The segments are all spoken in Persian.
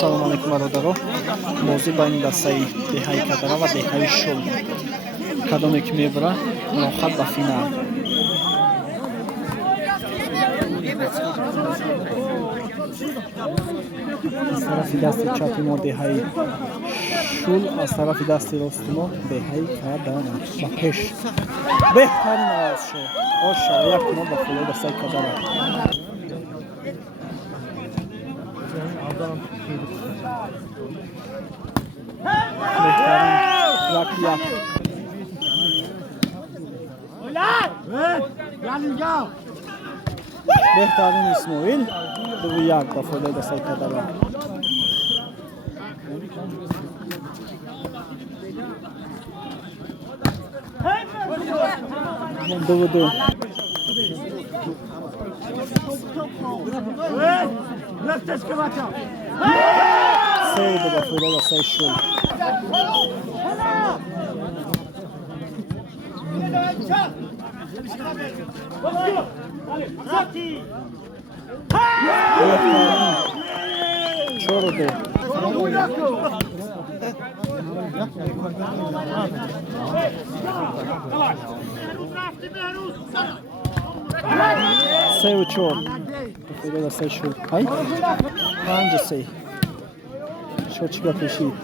салом алейкум бародаро. Бозӣ байни дастаи деҳаи кадара ва деҳаи шул. Кадоме ки мебара муохат ба финал. аз тарафи дасти чапи мо деҳаи шул, аз тарафи дасти рости мо деҳаи кадара. Ба пеш беҳтарин овоз шуд. Ошара як мо ба фулои дастаи кадара. Беҳтарин беҳтарин Исмоил 2-1 ба фоидаи дастаи кадара. Ду-ду. Сейд ба фоидаи дастаи шул. Чорде. Сей у чор. Фоидаи дастаи шул. Ай? 5-3. Шочка пешид.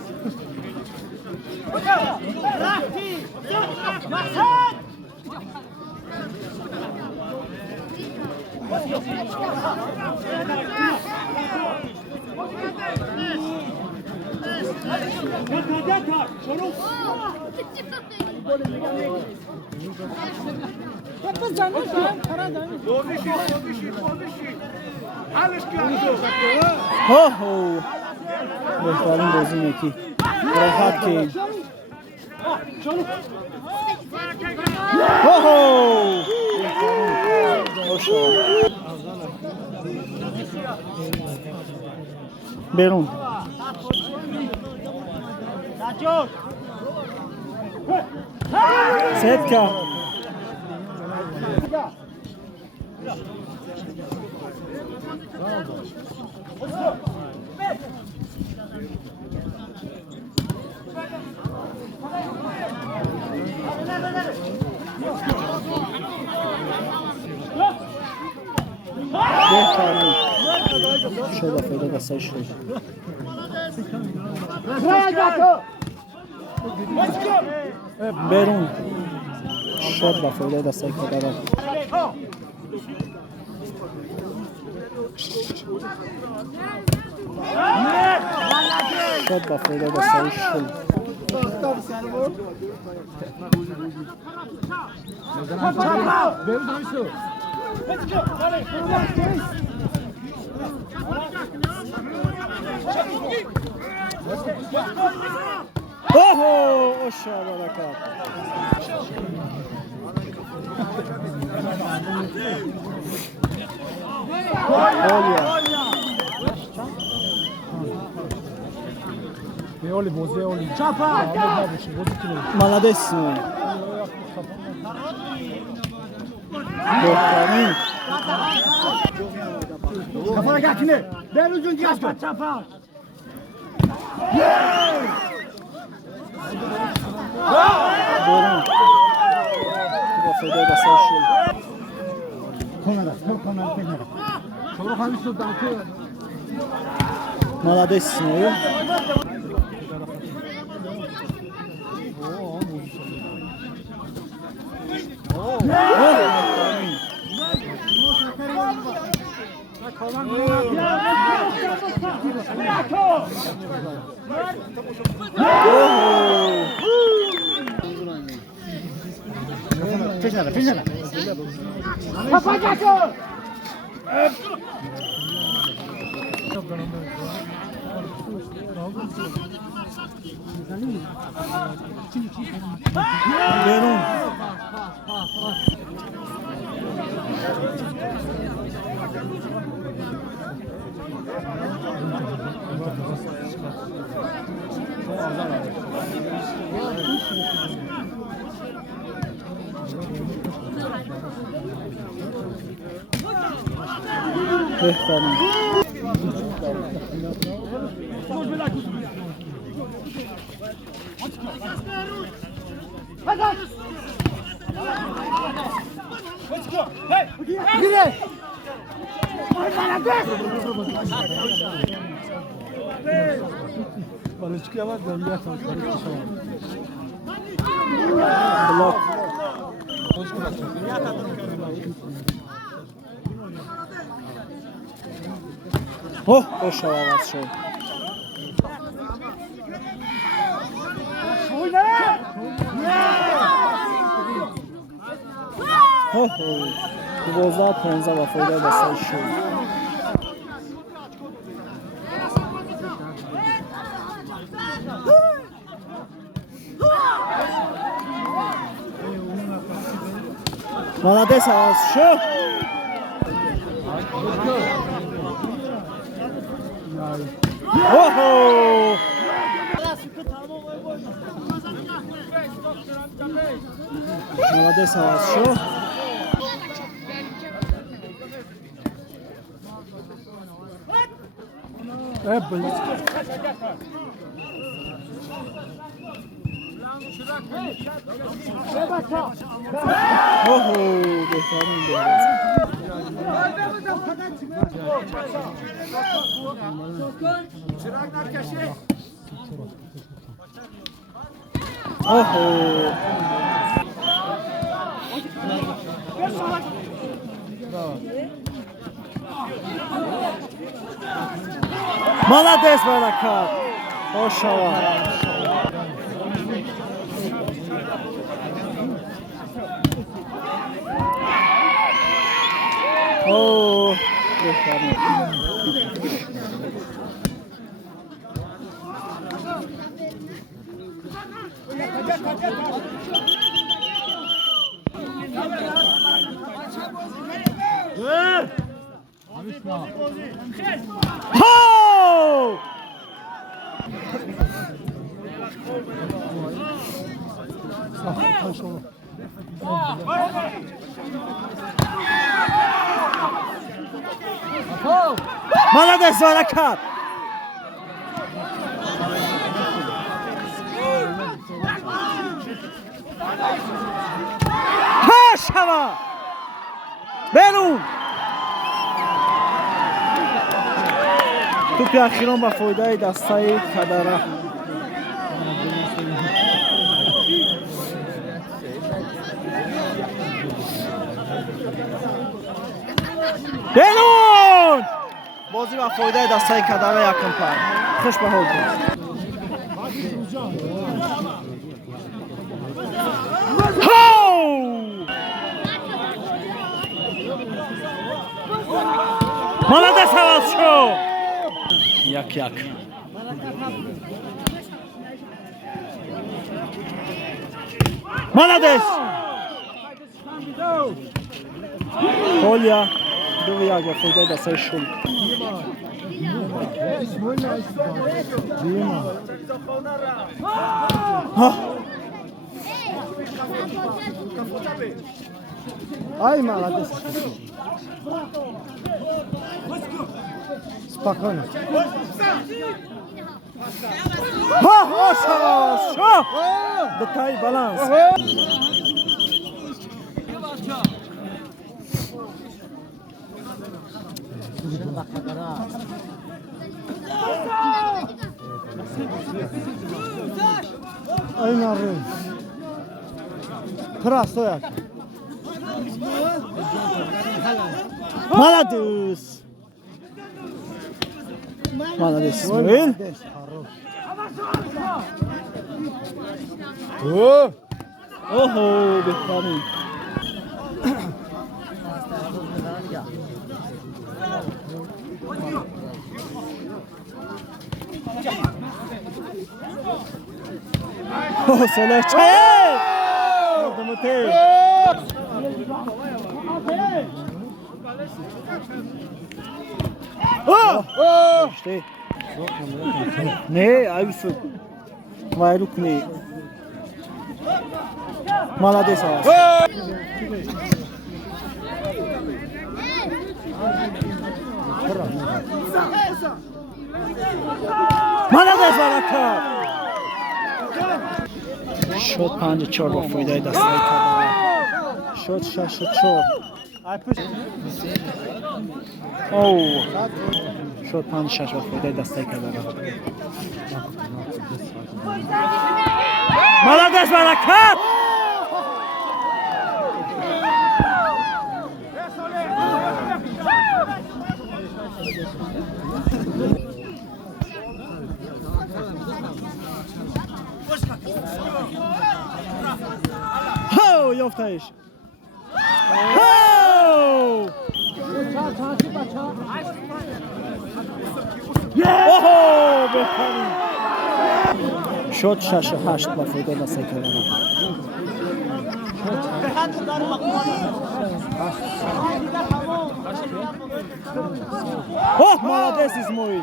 بهترین بازی میکی راحت که برون سید کرد بهترین شد فایده دستای شد برون شد با فایده دستای کدره شد با فایده دستای شد اوه اشا برکت Oli vozi, Oli. Čapa! Молодец, Симон. Бехтарин. Kafana geçini. Ver uzun cihaz. Çapa. Borun. Bu fayda da saçlı. Konada, konada tekrar. Sonra hangisi dağıtı? Молодец, Симон. Peşine. Verun. Behtarin. Gire. Blok. Xoş avaz şov. دوازده 15 و فایده دسته شد. молодец аваз шо. اوه молодец аваз шо. بهترین молодец برکت خوش آمد. اوه بهترین هو молодец برکت. ها شما برون توپ اخیران با فایده دسته کدره. برون بازی با فایده دسته کدره یکم پر خوش به حال بود. молодец аваз шо. یک молодец Kolya دو یک و فایده دسته شل. Ай, молодец. Спокойно. Шо. Деталь баланс. Ай, нары. Красояк. молодец. молодец İsmail. Oho behtarin. Solerçe. Domote. İşte. Ne ayısı. Vayruk ne? Молодец аваз. молодец, баракат. Шот 5-4 با فایده دستای کدام. شد 6-4. اوه شد 5-6 با فایده دسته کدام. молодец برکت. هاو یافتهش. هاو اوه بهترین شد 6-8 با فایده دسته کدام. اوه молодец اسماعیل.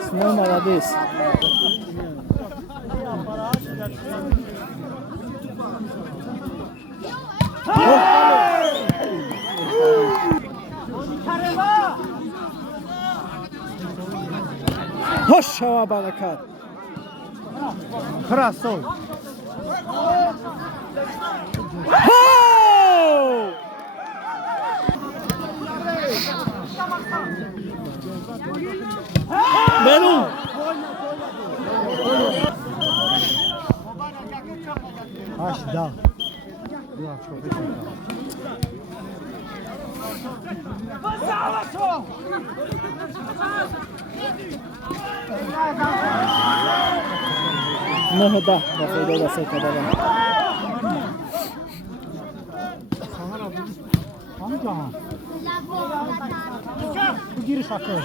اسماعیل молодец. خوش شوا برکت. Хорошо. برون. Аж да. نه ده با فایده دسته کدام. Amca. Bu giriş hakkı.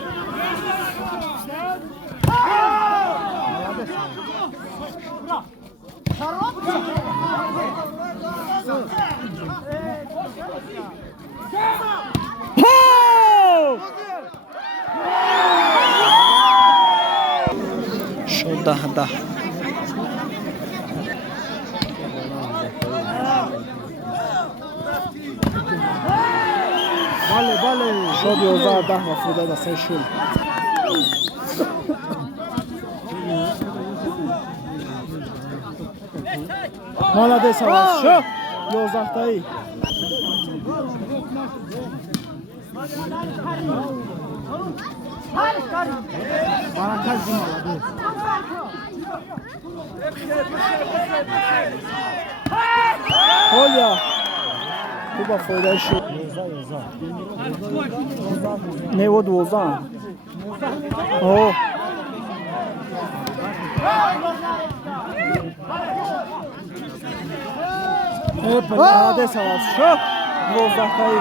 شد 10. Bale. شد 11 با فایده دسته شول. молодец аваз шо 11 таи. Barakaz молодец. Olha. Tu با فایده شول. Yoza. نه و 12. اوه молодец аваз шо 12 таи.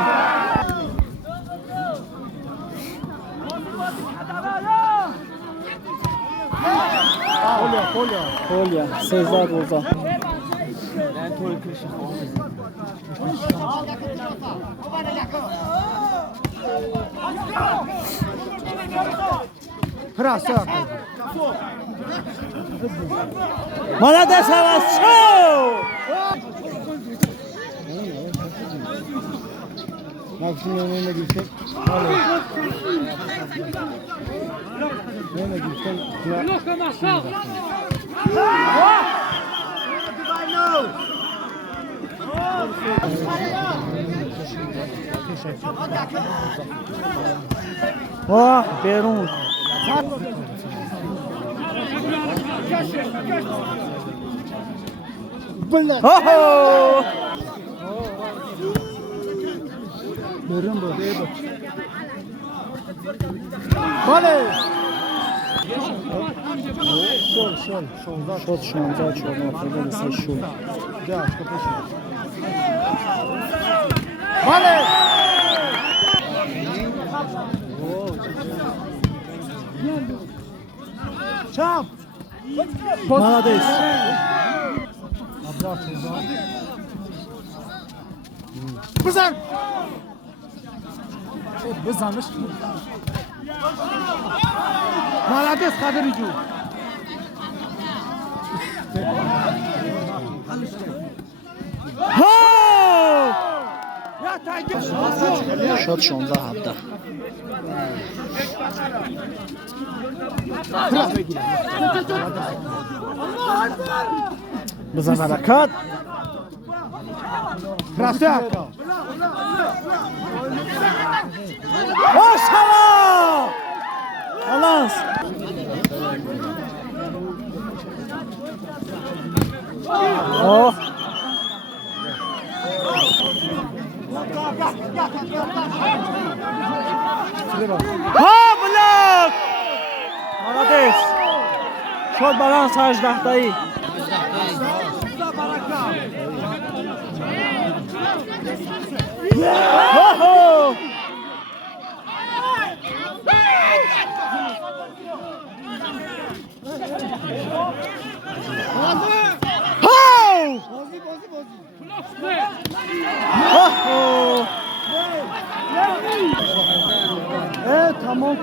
Olha 13-12. Хорошо. молодец аваз шо. Maksimum ne girsek? Ne girsek? واه بیرون. اوه Görün bu. Bale. Şol. شد 16-4 با فایده دسته شول. Да, что пишет. Bale. Çap. молодец. Bızan. Bızanmış. Молодец, Kadiriciu. شد 16-17. بزن برکت. راسته اکا ماشاءالله. بالانس. اوه. ها بلاک. молодец. شد بالانس 18 تایی. اوه. تمام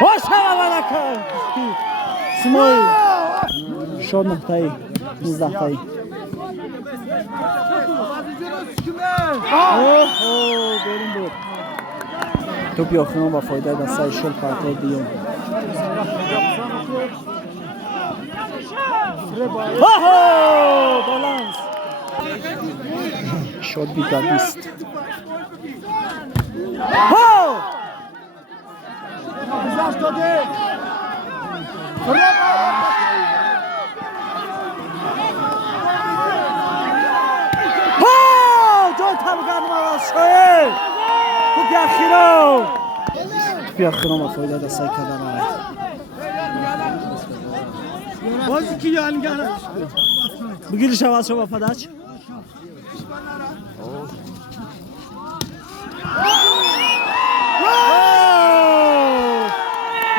ماشاءالله برکت. اسماعیل شد 9 تایی 19 تایی. اوه بریم بود. توپ یاخنان با فایده دسته شل پرته دیون. اوه بالانس. شد بیگا 20. اوه گذشت داده جای تبگرد مواز شاید. توپ یخیرو. توپ یخیرو با فایده دسته کدن آید. بازی کی یالگانه بگیری شواز شو با پداچ.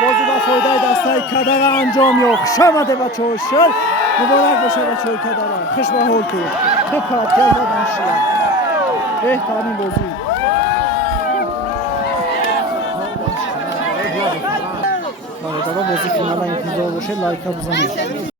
بازی با فایده دسته کدر انجام یافت. شمده بچه ها شل. مبارک باشه بچه های کدر. خوش به حال تو. بپرد گل دادن شد. بهترین بازی. بازی فینال انتظار باشه لایک ها بزنید.